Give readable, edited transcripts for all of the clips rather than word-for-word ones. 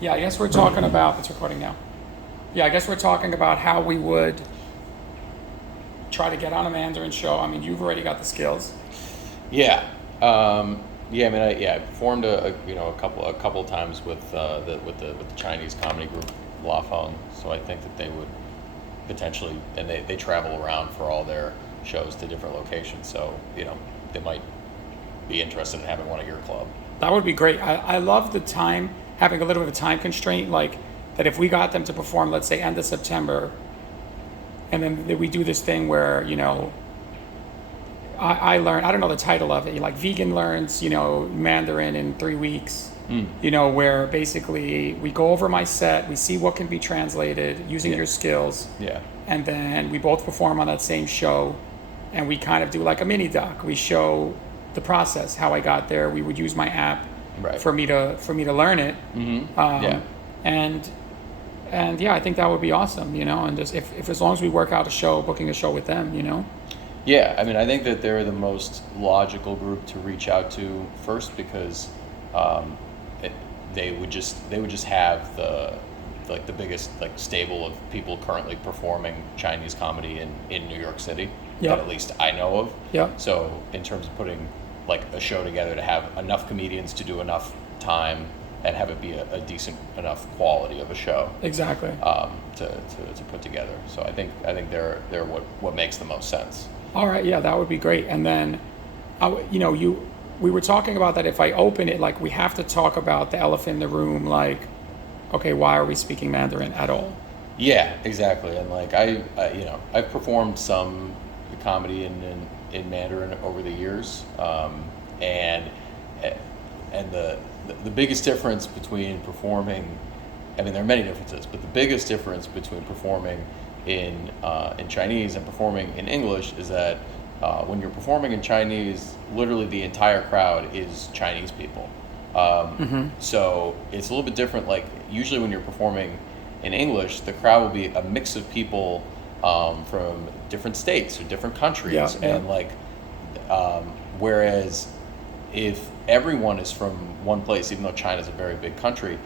Yeah, I guess we're talking about, it's recording now. Yeah, I guess we're talking about how we would try to get on a Mandarin show. I mean, you've already got the skills. Yeah. Yeah, I mean, I performed a couple of times with the Chinese comedy group La Feng, so I think that they would potentially, and they travel around for all their shows to different locations, so they might be interested in having one at your club. That would be great. I love the time, having a little bit of a time constraint, like that if we got them to perform, let's say end of September, and then we do this thing where, I learn, I don't know the title of it, like vegan learns, Mandarin in 3 weeks, where basically we go over my set, we see what can be translated using your skills. Yeah. And then we both perform on that same show, and we kind of do like a mini doc. We show the process, how I got there. We would use my app for me to learn it. And yeah, I think that would be awesome, and just if as long as we work out a show, booking a show with them, Yeah, I mean, I think that they're the most logical group to reach out to first because they would just have the biggest stable of people currently performing Chinese comedy in New York City that at least I know of. Yeah. So in terms of putting a show together to have enough comedians to do enough time and have it be a decent enough quality of a show. Exactly. To put together. So I think they're what makes the most sense. All right, yeah, that would be great. And then, we were talking about that if I open it, we have to talk about the elephant in the room, okay, why are we speaking Mandarin at all? Yeah, exactly. And I've performed some comedy in Mandarin over the years, and the biggest difference between performing, I mean, there are many differences, but the biggest difference between performing in Chinese and performing in English is that when you're performing in Chinese, literally the entire crowd is Chinese people. So it's a little bit different. Usually when you're performing in English, the crowd will be a mix of people from different states or different countries. And whereas if everyone is from one place, even though China is a very big country,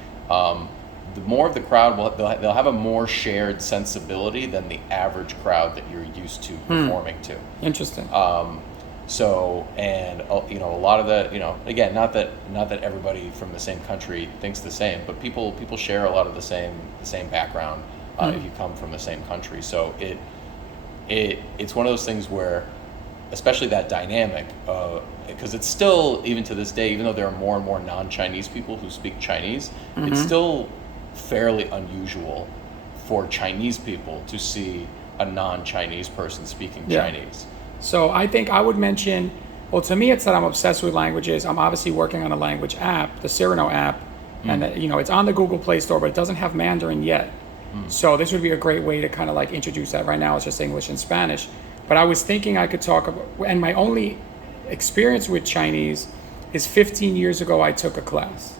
the more of the crowd they'll have a more shared sensibility than the average crowd that you're used to performing to. Interesting. So, and a lot of that, again, not that everybody from the same country thinks the same, but people share a lot of the same background if you come from the same country. So it's one of those things where, especially that dynamic, because it's still, even to this day, even though there are more and more non-Chinese people who speak Chinese, it's still fairly unusual for Chinese people to see a non-Chinese person speaking Chinese. So I think I would mention, well, to me it's that I'm obsessed with languages. I'm obviously working on a language app, the Cyrano app, and it's on the Google Play Store, but it doesn't have Mandarin yet. So this would be a great way to kind of introduce that. Right now it's just English and Spanish. But I was thinking I could talk about, and my only experience with Chinese is 15 years ago I took a class.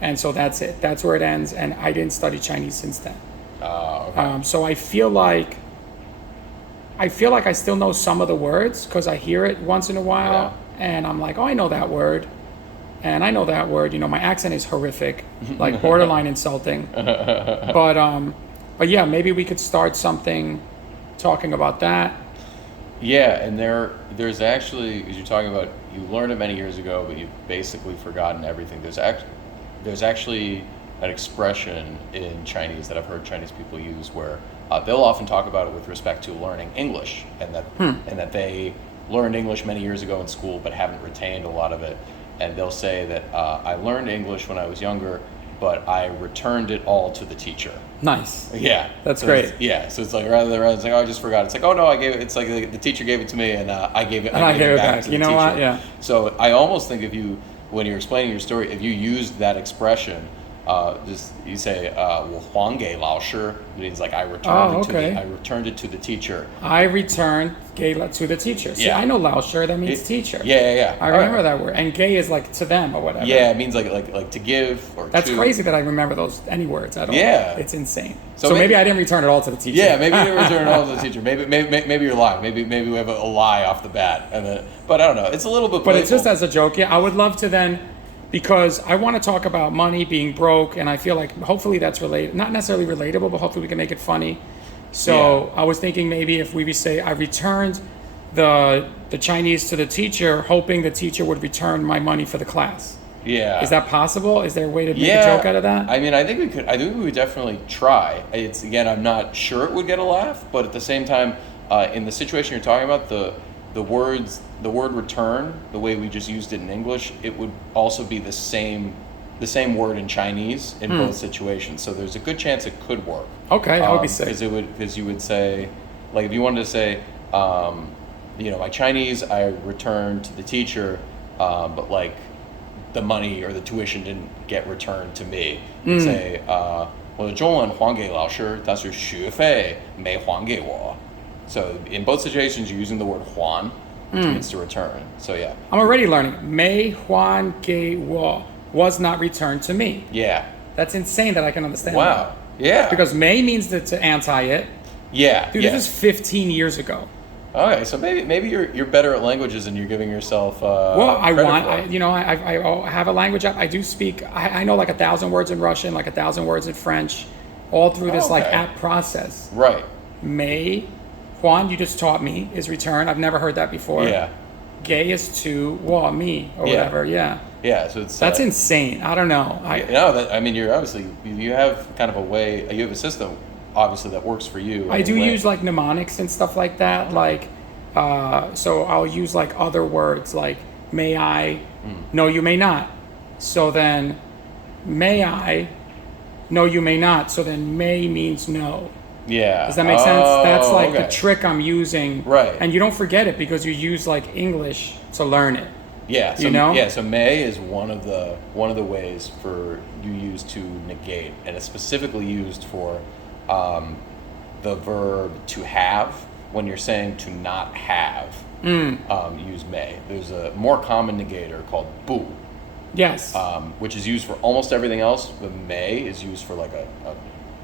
And so that's it. That's where it ends, and I didn't study Chinese since then. Okay. So I feel like I still know some of the words because I hear it once in a while, and I'm like, oh, I know that word, and I know that word. My accent is horrific, borderline insulting. But yeah, maybe we could start something talking about that. Yeah, and there's actually, as you're talking about, you learned it many years ago, but you've basically forgotten everything. There's actually an expression in Chinese that I've heard Chinese people use where they'll often talk about it with respect to learning English, and that they learned English many years ago in school but haven't retained a lot of it. And they'll say that I learned English when I was younger, but I returned it all to the teacher. Nice. Yeah. That's great. So it's rather than it's oh, I just forgot. It's oh no, I gave it. It's the teacher gave it to me and I gave it back to the teacher. What? Yeah. So I almost think when you're explaining your story, if you use that expression, you say 我还给老师 means I returned it to the teacher. I returned gay to the teacher. See, I know 老师, that means teacher. Yeah. I remember that word. And gay is to them or whatever. Yeah, it means like to give or That's to. crazy that I remember any words at all. Yeah. It's insane. So maybe I didn't return it all to the teacher. Yeah, maybe you didn't return it all to the teacher. Maybe you're lying. Maybe we have a lie off the bat. But I don't know. It's a little bit playful. But it's just as a joke. Yeah, I would love to then, because I want to talk about money, being broke, and I feel like hopefully that's related, not necessarily relatable, but hopefully we can make it funny. So I was thinking maybe if we say I returned the Chinese to the teacher, hoping the teacher would return my money for the class. Yeah. Is that possible? Is there a way to make a joke out of that? I mean, I think we could. I think we would definitely try. It's again, I'm not sure it would get a laugh, but at the same time, in the situation you're talking about, the word return, the way we just used it in English, it would also be the same word in Chinese in both situations. So there's a good chance it could work. Okay, that would be sick. Because you would say, like, if you wanted to say, my Chinese I returned to the teacher, but like the money or the tuition didn't get returned to me. You'd say, 我的中文还给老师，但是学费没还给我. So in both situations, you're using the word 还, which means to return. So yeah. I'm already learning. 没还给我 was not returned to me. Yeah. That's insane that I can understand. Wow. Yeah. Because may means to anti it. Yeah. Dude, this is 15 years ago. Okay, so maybe you're better at languages and you're giving yourself. Well, I have a language app. I do speak. I know like 1,000 words in Russian, like 1,000 words in French, all through this like app process. Right. May, Juan, you just taught me, is return. I've never heard that before. Yeah. Gay is to, wa, me, or whatever. Yeah. Yeah. So it's that's insane. I don't know. You're obviously you have kind of a way. You have a system. Obviously that works for you. I do use like mnemonics and stuff like that. Like, so I'll use like other words like may I, no you may not. So then may I, no you may not. So then may means no. Yeah. Does that make sense? That's like the trick I'm using. Right. And you don't forget it because you use like English to learn it. Yeah. So, you know? Yeah. So may is one of the ways for you use to negate, and it's specifically used for the verb to have. When you're saying to not have, use may. There's a more common negator called bu. Yes. Which is used for almost everything else, but may is used for like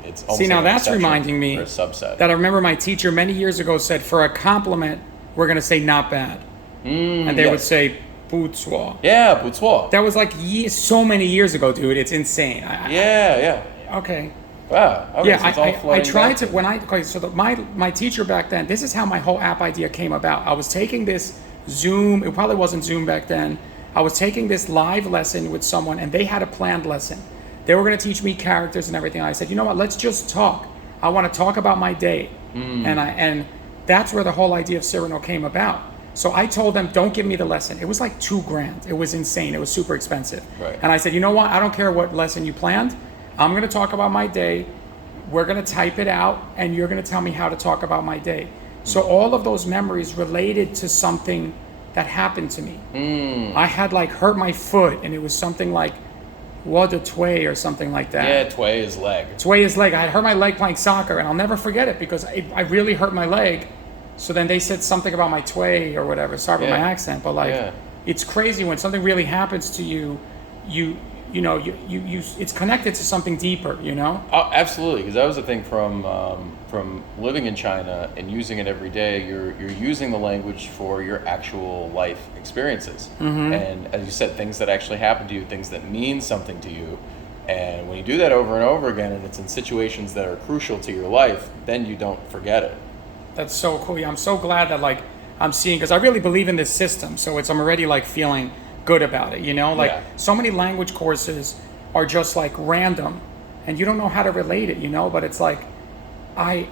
it's almost now like that's reminding me a subset. that I remember my teacher many years ago said for a compliment we're going to say not bad. And they would say bu cuo. Yeah, bu cuo. That was like so many years ago, dude. It's insane. Yeah. Okay. Wow. Okay, yeah, so I tried to my teacher back then. This is how my whole app idea came about. I was taking this Zoom. It probably wasn't Zoom back then. I was taking this live lesson with someone, and they had a planned lesson. They were going to teach me characters and everything. I said, you know what? Let's just talk. I want to talk about my day, and that's where the whole idea of Cyrano came about. So I told them, don't give me the lesson. It was like $2,000. It was insane. It was super expensive. Right. And I said, you know what? I don't care what lesson you planned. I'm going to talk about my day. We're going to type it out, and you're going to tell me how to talk about my day. So all of those memories related to something that happened to me. I had like hurt my foot, and it was something like what a tway or something like that. Yeah, tway is leg. Tway is leg. I had hurt my leg playing soccer, and I'll never forget it because I really hurt my leg. So then they said something about my tway or whatever. Sorry about my accent, but like it's crazy when something really happens to you. You it's connected to something deeper, you know? Oh, absolutely, because that was the thing from living in China and using it every day. You're using the language for your actual life experiences, and as you said, things that actually happen to you, things that mean something to you. And when you do that over and over again, and it's in situations that are crucial to your life, then you don't forget it. That's so cool. Yeah, I'm so glad that like I'm seeing, because I really believe in this system. So I'm already like feeling good about it, you know? Like so many language courses are just like random and you don't know how to relate it, you know? But it's like I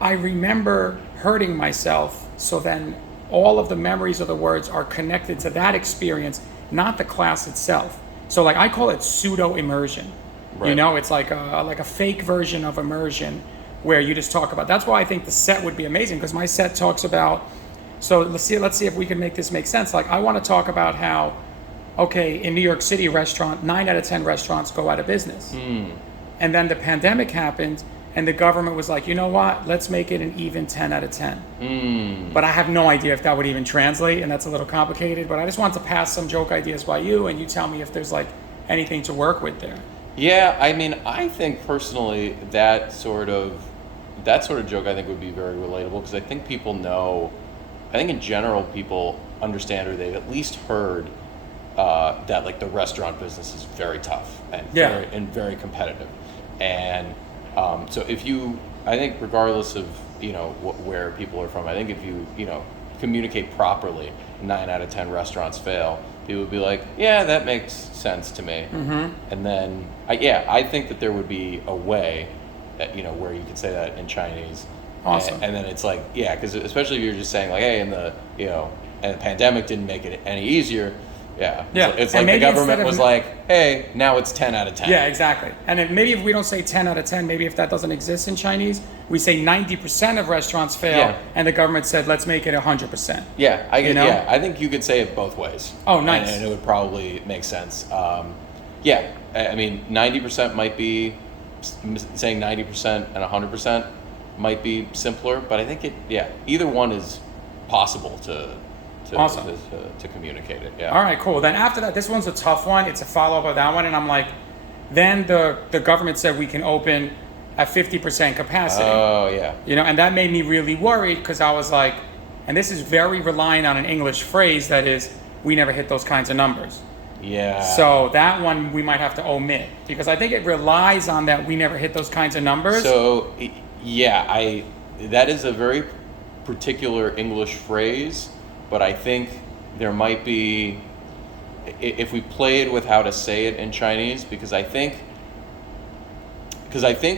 remember hurting myself, so then all of the memories of the words are connected to that experience, not the class itself. So like I call it pseudo immersion. You know, it's like a fake version of immersion where you just talk about. That's why I think the set would be amazing, because my set talks about. So let's see if we can make this make sense. Like I want to talk about how, okay, in New York City restaurant, 9 out of 10 restaurants go out of business. And then the pandemic happened and the government was like, you know what, let's make it an even 10 out of 10. But I have no idea if that would even translate, and that's a little complicated, but I just want to pass some joke ideas by you, and you tell me if there's like anything to work with there. Yeah, I mean, I think personally that sort of joke I think would be very relatable, because I think people know, I think in general people understand, or they've at least heard that like the restaurant business is very tough and Yeah. very competitive, and so if you, I think regardless of where people are from, I think if you communicate properly, 9 out of 10 restaurants fail. People would be like, yeah, that makes sense to me, and then I think that there would be a way that where you could say that in Chinese. Awesome. And then it's like, yeah, because especially if you're just saying like, hey, and the pandemic didn't make it any easier. Yeah. Yeah. It's And like the maybe government instead of- was like, hey, now it's 10 out of 10. Yeah, exactly. And then maybe if we don't say 10 out of 10, maybe if that doesn't exist in Chinese, we say 90% of restaurants fail, Yeah. and the government said, let's make it 100%. Yeah, You know? yeah, I think you could say it both ways. Oh, nice. And it would probably make sense. Yeah, I mean, 90% might be saying 90% and 100% might be simpler, but I think either one is possible to Awesome. to communicate it. Yeah. All right, cool. Then after that, this one's a tough one. It's a follow-up of that one, and I'm like, then the government said we can open at 50% capacity. Oh yeah. And that made me really worried because I was like, and this is very relying on an English phrase that is, we never hit those kinds of numbers. Yeah. So that one we might have to omit because I think it relies on that we never hit those kinds of numbers. So yeah, that is a very particular English phrase, but I think there might be, if we played with how to say it in Chinese, because I think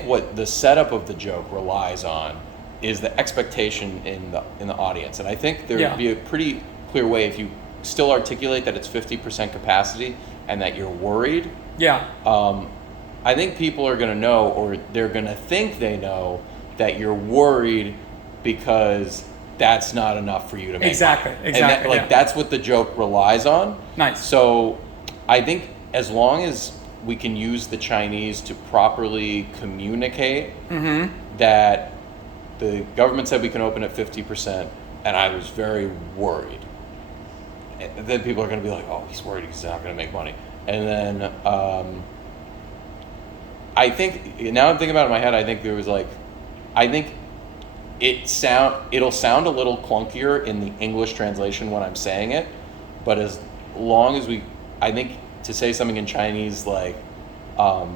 what the setup of the joke relies on is the expectation in the audience, and I think there would be a pretty clear way if you still articulate that it's 50% capacity and that you're worried. Yeah. I think people are going to know, or they're going to think they know, that you're worried because that's not enough for you to make Exactly, money. exactly, And that's what the joke relies on. Nice. So I think as long as we can use the Chinese to properly communicate that the government said we can open at 50%, and I was very worried. And then people are going to be like, oh, he's worried he's not going to make money. And then I think, now I'm thinking about it in my head, I think it'll sound a little clunkier in the English translation when I'm saying it, but as long as I think to say something in Chinese like I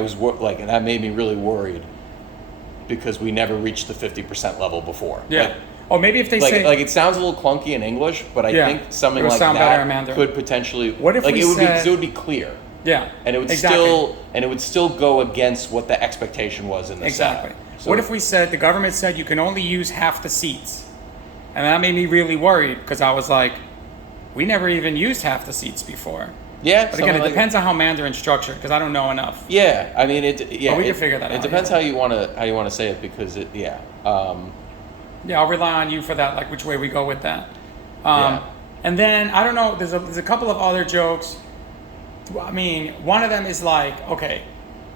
was and that made me really worried because we never reached the 50% level before. Yeah. Or maybe if they say it sounds a little clunky in English, but I think something It'll like sound better in that Mandarin. could potentially What if we said- it would be clear. Yeah. And it would exactly. still go against what the expectation was in the Exactly. setup. So, What if we said the government said you can only use half the seats? And that made me really worried because I was like, we never even used half the seats before. Yeah, But again, it depends on how Mandarin's structured because I don't know enough. Yeah, I mean it. Yeah, But we can figure that out. It depends how you want to say it because it. Yeah. Yeah, I'll rely on you for that, like which way we go with that. Yeah. And then I don't know. There's a couple of other jokes. I mean, one of them is like, okay,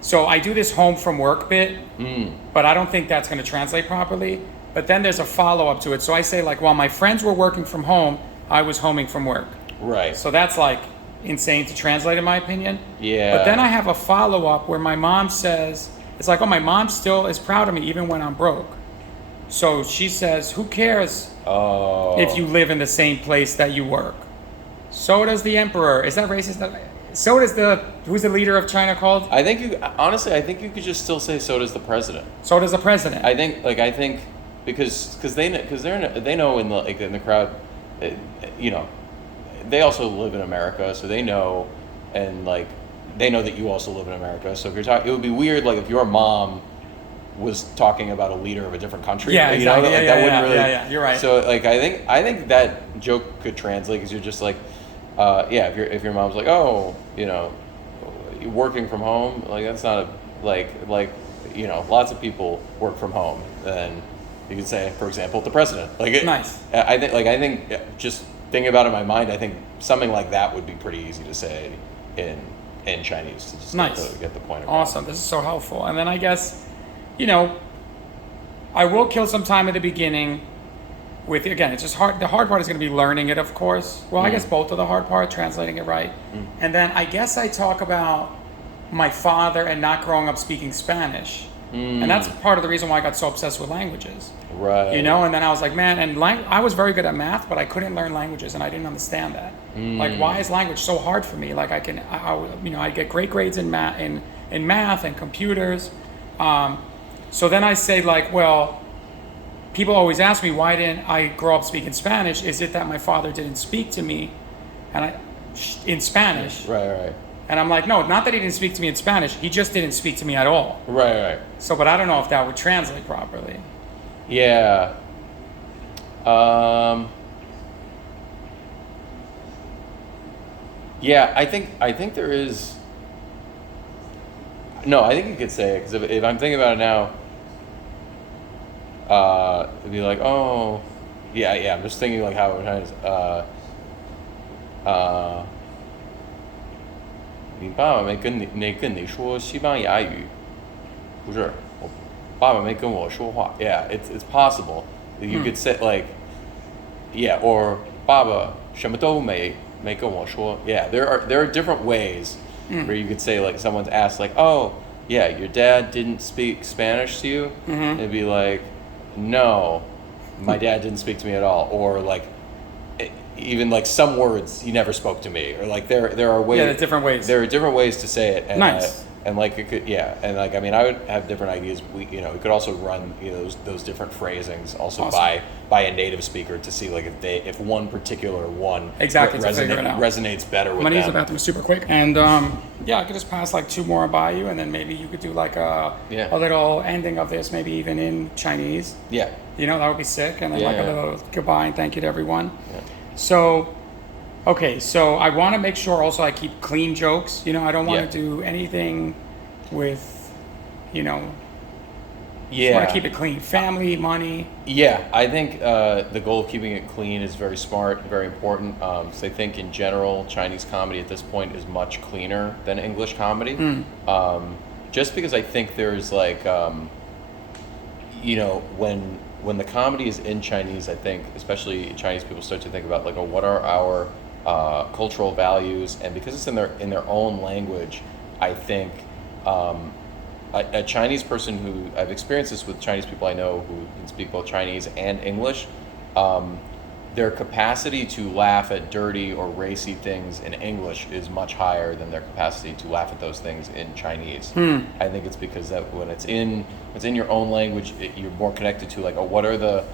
so I do this home from work bit, but I don't think that's going to translate properly. But then there's a follow up to it. So I say like, while my friends were working from home, I was homing from work. Right. So that's like insane to translate, in my opinion. Yeah. But then I have a follow up where my mom says, it's like, oh, my mom still is proud of me even when I'm broke. So she says, who cares if you live in the same place that you work? So does the emperor. Is that racist? So does who's the leader of China called? I think you could just still say so does the president. So does the president. I think because they know in the crowd, they also live in America, so they know, and like they know that you also live in America. So if you're talking, it would be weird like if your mom was talking about a leader of a different country. Yeah, exactly. That wouldn't really. Yeah, you're right. So like I think that joke could translate because you're just like, if your mom's like, oh, you're working from home, like that's not lots of people work from home. Then you could say, for example, the president. Nice. I think just thinking about it in my mind, I think something like that would be pretty easy to say in Chinese to just nice. get the point across. Awesome. This is so helpful. And then I guess, I will kill some time at the beginning with, again, it's just hard. The hard part is going to be learning it, of course. Well, I guess both of the hard part, translating it right. And then I guess I talk about my father and not growing up speaking Spanish. And that's part of the reason why I got so obsessed with languages. Right. You know, and then I was like, man, and I was very good at math, but I couldn't learn languages, and I didn't understand that. Like, why is language so hard for me? Like, I get great grades in math and computers. So then I say, like, well, people always ask me, why didn't I grow up speaking Spanish? Is it that my father didn't speak to me in Spanish? Right. And I'm like, no, not that he didn't speak to me in Spanish. He just didn't speak to me at all. Right. So, but I don't know if that would translate properly. Yeah. Yeah, I think there is. No, I think you could say it, because if I'm thinking about it now, it'd be like, oh, yeah. I'm just thinking like how it is. 你爸爸没跟你说西班牙语，不是，我爸爸没跟我说话。Yeah, it's possible that you could say like, yeah, or 爸爸什么都没跟我说。Yeah, there are different ways where you could say, like, someone's asked, like, oh, yeah, your dad didn't speak Spanish to you. It'd be like, no, my dad didn't speak to me at all. Or like, even like some words he never spoke to me, or like there are ways. Yeah, there's different ways. There are different ways to say it. And, nice. And like it could, yeah, and like I mean, I would have different ideas. We could also run those different phrasings also awesome. by a native speaker to see like if one particular one exactly resonates better with them. I'm gonna use the bathroom super quick, and yeah, I could just pass like 2 more by you, and then maybe you could do like a little ending of this, maybe even in Chinese. Yeah. That would be sick, and then a little goodbye and thank you to everyone. Yeah. So, okay, so I want to make sure also I keep clean jokes. I don't want to do anything with, I want to keep it clean. Family, money. Yeah, I think the goal of keeping it clean is very smart, very important. So I think in general, Chinese comedy at this point is much cleaner than English comedy. Just because I think there's like, when the comedy is in Chinese, I think especially Chinese people start to think about like, what are our cultural values, and because it's in their own language, I think a Chinese person who I've experienced this with Chinese people I know who can speak both Chinese and English, their capacity to laugh at dirty or racy things in English is much higher than their capacity to laugh at those things in Chinese. I think it's because that when it's in your own language, you're more connected to like, what are the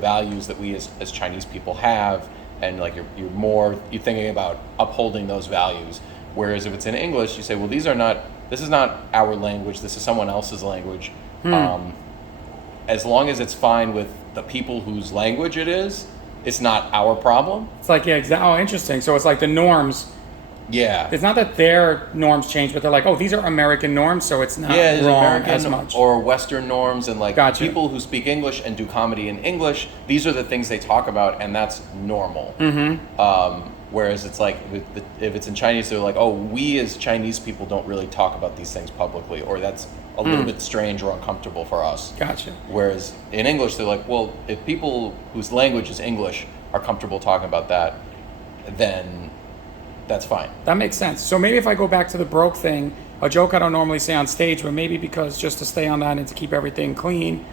values that we as Chinese people have, and like you're thinking about upholding those values. Whereas if it's in English, you say, well, this is not our language, this is someone else's language. As long as it's fine with the people whose language it is, it's not our problem. It's like, oh, interesting. So it's like the norms. Yeah. It's not that their norms change, but they're like, oh, these are American norms, so it's not wrong American as much. Or Western norms, and like gotcha. People who speak English and do comedy in English, these are the things they talk about, and that's normal. Whereas it's like, if it's in Chinese, they're like, oh, we as Chinese people don't really talk about these things publicly, or that's a little bit strange or uncomfortable for us. Gotcha. Whereas in English, they're like, well, if people whose language is English are comfortable talking about that, then that's fine. That makes sense. So maybe if I go back to the broke thing, a joke I don't normally say on stage, but maybe because just to stay on that and to keep everything clean,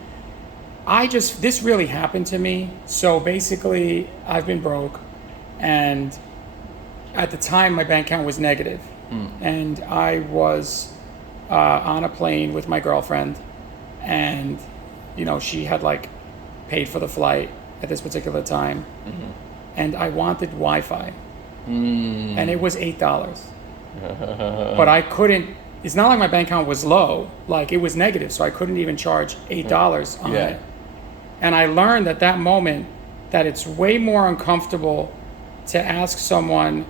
this really happened to me. So basically, I've been broke, and at the time my bank account was negative, and I was on a plane with my girlfriend, and she had like paid for the flight at this particular time, and I wanted Wi-Fi, and it was $8, but I couldn't. It's not like my bank account was low, like it was negative, so I couldn't even charge $8 on it. And I learned at that moment that it's way more uncomfortable to ask someone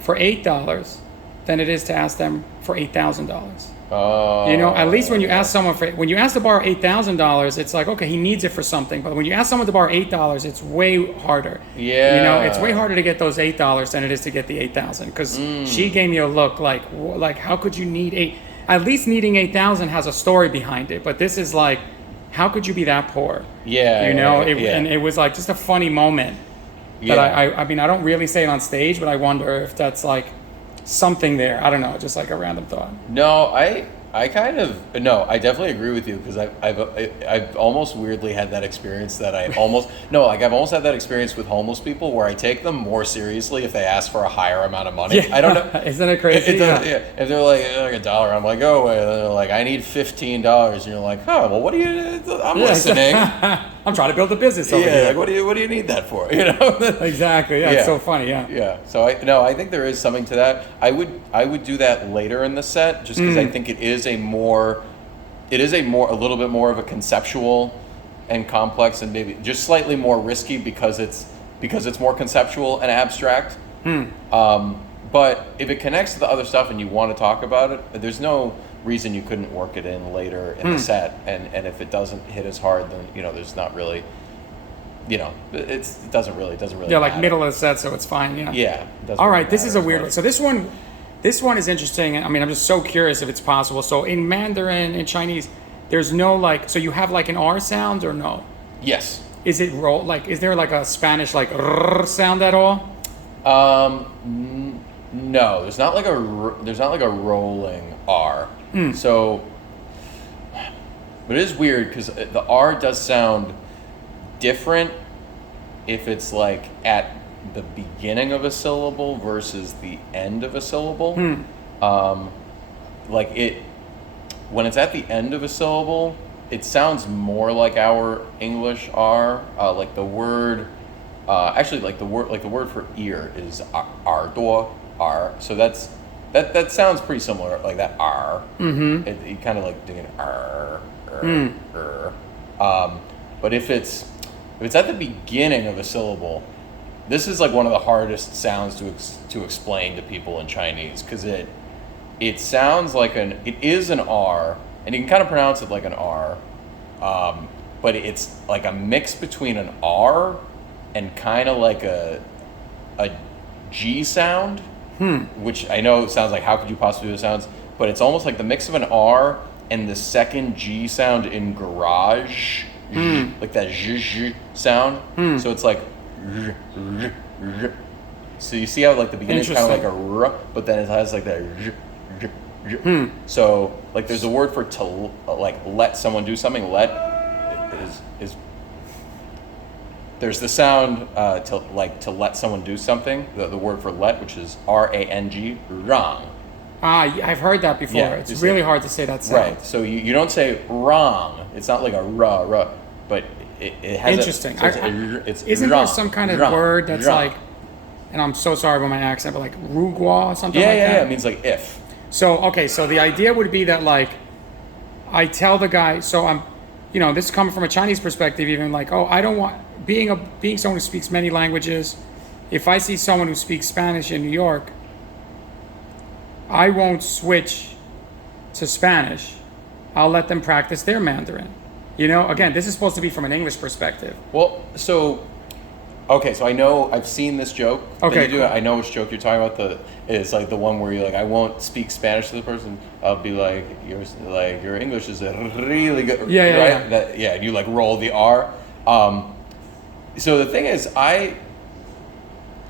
for $8 than it is to ask them for $8,000. Oh. At least when you ask someone when you ask to borrow $8,000, it's like, okay, he needs it for something. But when you ask someone to borrow $8, it's way harder. Yeah. It's way harder to get those $8 than it is to get the $8,000. Because she gave me a look like, how could you need $8? At least needing $8,000 has a story behind it. But this is like, how could you be that poor? Yeah. And it was like just a funny moment. That I mean, I don't really say it on stage, but I wonder if that's like something there. I don't know, just like a random thought. No, I kind of no. I definitely agree with you because I've almost weirdly had that experience that I almost no like I've almost had that experience with homeless people where I take them more seriously if they ask for a higher amount of money. Yeah. I don't know. Isn't it crazy? Yeah. If they're like $1, I'm like, go away. They're like, I need $15, and you're like, oh well, what do you? I'm listening. I'm trying to build a business over here. Like, what do you need that for? You know. Exactly. Yeah, it's so funny. Yeah. Yeah. So I think there is something to that. I would do that later in the set just because I think it is a little bit more of a conceptual and complex and maybe just slightly more risky because it's more conceptual and abstract. But if it connects to the other stuff and you want to talk about it, there's no reason you couldn't work it in later in the set. And if it doesn't hit as hard, then there's not really. It doesn't really. Yeah, like matter. middle of the set, so it's fine. Yeah. Yeah. All right, this is a weird one. So this one is interesting. I mean, I'm just so curious if it's possible. So in Mandarin and Chinese, there's no so you have like an R sound or no? Yes. Is it is there like a Spanish like R sound at all? No, there's not like a rolling R. So, but it is weird because the R does sound different if it's like at the beginning of a syllable versus the end of a syllable. Like when it's at the end of a syllable, it sounds more like our English R. Like the word, actually, like the word for ear is ardo, R. So that sounds pretty similar, like that R. You kind of like doing R. But if it's at the beginning of a syllable, this is like one of the hardest sounds to explain to people in Chinese because it sounds like it is an R, and you can kind of pronounce it like an R, but it's like a mix between an R and kind of like a G sound, which I know sounds like how could you possibly do the sounds, but it's almost like the mix of an R and the second G sound in garage, like that zh sound. So it's like. So you see how like the beginning is kind of like a r, but then it has like that. So like there's a word for to like let someone do something. Let is there's the sound to let someone do something. The word for let, which is rang, wrong. I've heard that before. Yeah, it's really hard to say that sound. Right. So you don't say wrong. It's not like a ra, but it has interesting. Isn't there some kind of word that's like, and I'm so sorry about my accent, but like rugua or something like that? Yeah, it means like if. So, okay, so the idea would be that like, I tell the guy, so I'm, this is coming from a Chinese perspective even, like, oh, I don't want, being someone who speaks many languages, if I see someone who speaks Spanish in New York, I won't switch to Spanish. I'll let them practice their Mandarin. Again, this is supposed to be from an English perspective. Well, so I know I've seen this joke. Okay, cool. I know which joke you're talking about. It's like the one where you're like, I won't speak Spanish to the person. I'll be like, your English is really good. Yeah. Right? And you like roll the R. So the thing is,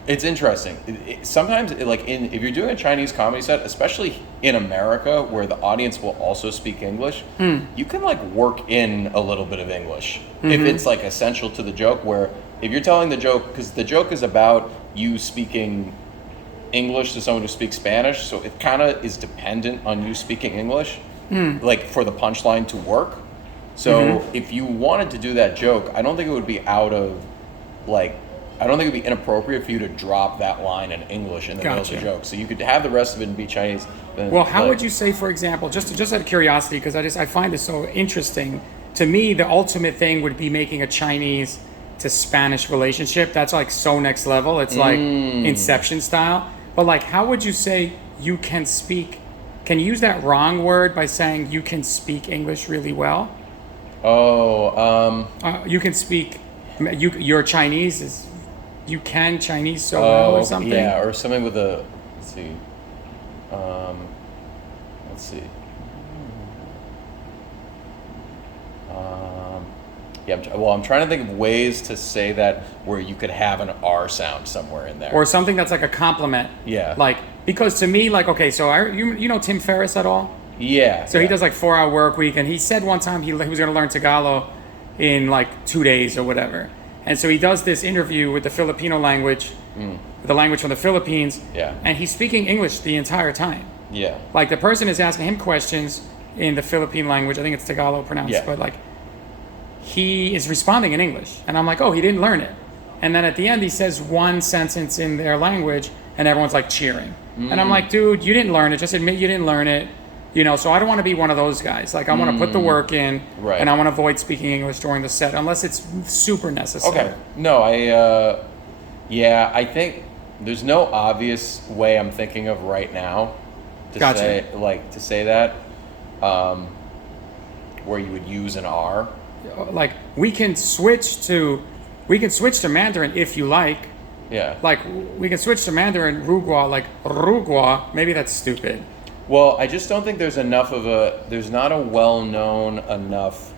it's interesting. Sometimes, if you're doing a Chinese comedy set, especially in America, where the audience will also speak English, you can like work in a little bit of English if it's like essential to the joke. Where if you're telling the joke, because the joke is about you speaking English to someone who speaks Spanish, so it kind of is dependent on you speaking English, like for the punchline to work. So if you wanted to do that joke, I don't think it would be I don't think it'd be inappropriate for you to drop that line in English in the middle of the joke. So you could have the rest of it and be Chinese. Well, how would you say, for example, just out of curiosity, because I find this so interesting. To me, the ultimate thing would be making a Chinese to Spanish relationship. That's like so next level. It's like Inception style. But like, how would you say you can speak? Can you use that wrong word by saying you can speak English really well? You can speak. Your Chinese is. You can Chinese so well or something? Yeah, or something with a, let's see. I'm trying to think of ways to say that where you could have an R sound somewhere in there. Or something that's like a compliment. Yeah. Like, because to me, like, okay, so you know Tim Ferriss at all? Yeah. So he does like 4-hour work week, and he said one time he was going to learn Tagalog in like 2 days or whatever. And so he does this interview with the Filipino language, the language from the Philippines, and he's speaking English the entire time. Yeah. Like the person is asking him questions in the Philippine language. I think it's Tagalog pronounced, but like he is responding in English. And I'm like, oh, he didn't learn it. And then at the end, he says one sentence in their language, and everyone's like cheering. And I'm like, dude, you didn't learn it. Just admit you didn't learn it. You know, so I don't want to be one of those guys. Like, I want to put the work in, and I want to avoid speaking English during the set, unless it's super necessary. Okay. No, I think there's no obvious way I'm thinking of right now to say that, where you would use an R. Like, we can switch to Mandarin if you like. Yeah. Like, we can switch to Mandarin Rugua, like Rugua. Maybe that's stupid. Well, I just don't think there's not a well-known enough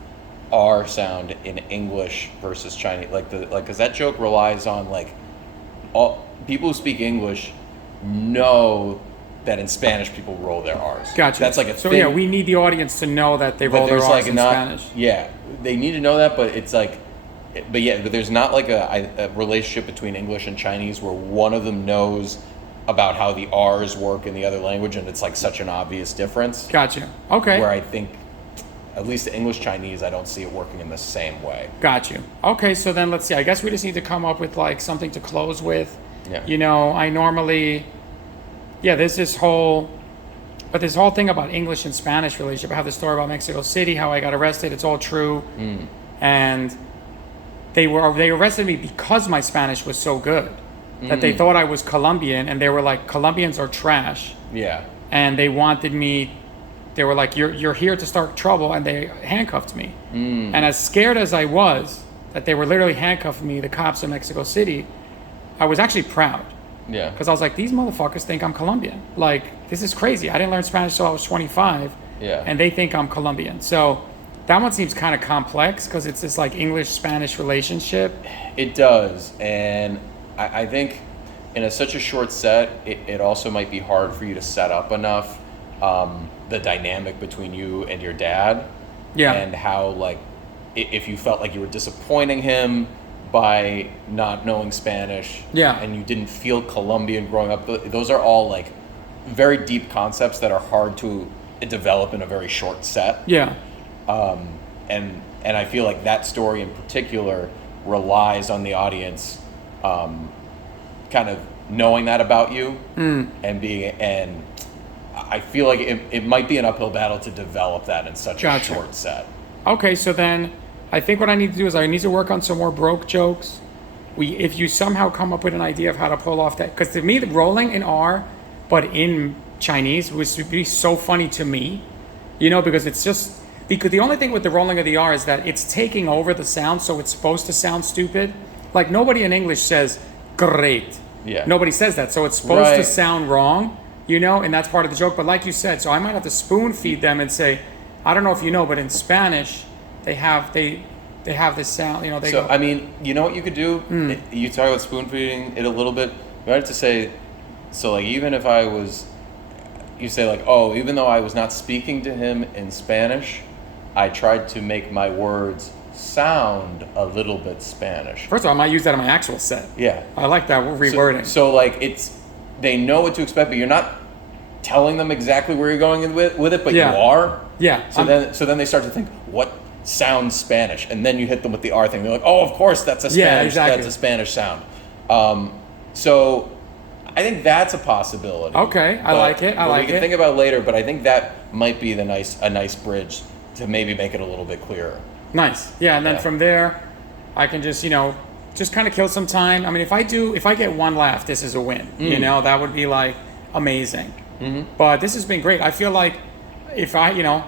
R sound in English versus Chinese. Because that joke relies on like all people who speak English know that in Spanish people roll their R's. Gotcha. That's like a so thing. Yeah, we need the audience to know that they roll their R's in Spanish. Yeah, they need to know that, but it's like, but there's not like a relationship between English and Chinese where one of them knows about how the R's work in the other language, and it's like such an obvious difference. Gotcha. Okay. Where I think, at least the English Chinese, I don't see it working in the same way. Got you. Okay, so then let's see. I guess we just need to come up with like something to close with. Yeah. You know, I normally, there's this whole thing about English and Spanish relationship. I have the story about Mexico City, how I got arrested. It's all true. And they arrested me because my Spanish was so good. That they thought I was Colombian, and they were like, Colombians are trash. Yeah. And they wanted me, they were like, you're here to start trouble, and they handcuffed me. And as scared as I was, that they were literally handcuffing me, the cops in Mexico City, I was actually proud. Yeah. Because I was like, these motherfuckers think I'm Colombian. Like, this is crazy. I didn't learn Spanish till I was 25. Yeah. And they think I'm Colombian. So that one seems kind of complex because it's this like English-Spanish relationship. It does. And I think in such a short set, it also might be hard for you to set up enough the dynamic between you and your dad. Yeah. And how, like, if you felt like you were disappointing him by not knowing Spanish. Yeah. And you didn't feel Colombian growing up. Those are all, like, very deep concepts that are hard to develop in a very short set. Yeah. And I feel like that story in particular relies on the audience kind of knowing that about you and I feel like it might be an uphill battle to develop that in such a short set. Okay, so then I think what I need to do is I need to work on some more broke jokes. If you somehow come up with an idea of how to pull off that, because to me, the rolling in R, but in Chinese would be so funny to me, you know, because it's just, because the only thing with the rolling of the R is that it's taking over the sound, so it's supposed to sound stupid. Like nobody in English says, great. Yeah. Nobody says that, so it's supposed to sound wrong, you know, and that's part of the joke. But like you said, so I might have to spoon feed them and say, I don't know if you know, but in Spanish, they have this sound, you know. They so go, I mean, you know what you could do? You talk about spoon feeding it a little bit. You have to say, so like even if you say like, oh, even though I was not speaking to him in Spanish, I tried to make my words sound a little bit Spanish. First of all, I might use that in my actual set. Yeah. I like that rewording. So like they know what to expect, but you're not telling them exactly where you're going with it, but you are. Yeah. So then they start to think, what sounds Spanish? And then you hit them with the R thing. They're like, oh, of course that's a Spanish. That's a Spanish sound. So I think that's a possibility. Okay, I like it. We can think about it later, but I think that might be a nice bridge to maybe make it a little bit clearer. Nice. Yeah, and then from there, I can just, you know, just kind of kill some time. I mean, if I get one laugh, this is a win. You know, that would be like amazing. Mm-hmm. But this has been great. I feel like if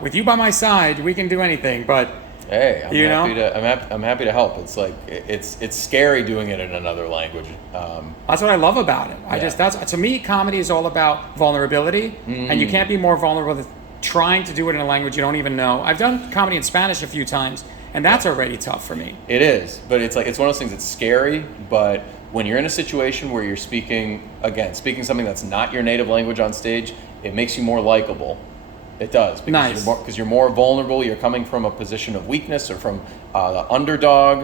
with you by my side, we can do anything. But hey, I'm happy to help. It's like it's scary doing it in another language. That's what I love about it. To me, comedy is all about vulnerability, and you can't be more vulnerable than trying to do it in a language you don't even know. I've done comedy in Spanish a few times, and that's already tough for me. It is, but it's one of those things that's scary, but when you're in a situation where you're speaking something that's not your native language on stage, it makes you more likable. It does because Nice. you're more vulnerable. You're coming from a position of weakness or from the underdog,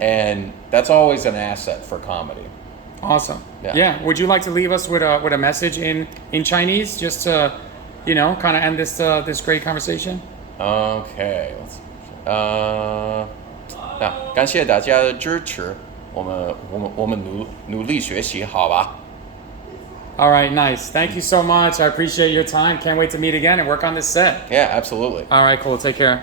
and that's always an asset for comedy. Awesome. Yeah. Yeah. Would you like to leave us with a message in Chinese, just to, kind of end this great conversation? Okay. 那感谢大家的支持，我们努力学习，好吧？ All right. Nice. Thank you so much. I appreciate your time. Can't wait to meet again and work on this set. Yeah, absolutely. All right. Cool. Take care.